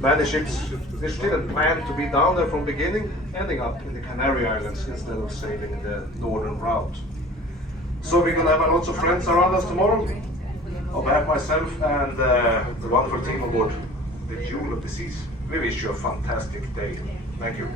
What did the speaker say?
Many ships didn't plan to be down there from the beginning, ending up in the Canary Islands instead of sailing the northern route. So we're gonna have lots of friends around us tomorrow. On behalf of myself and the wonderful team aboard the Jewel of the Seas, we wish you a fantastic day. Thank you.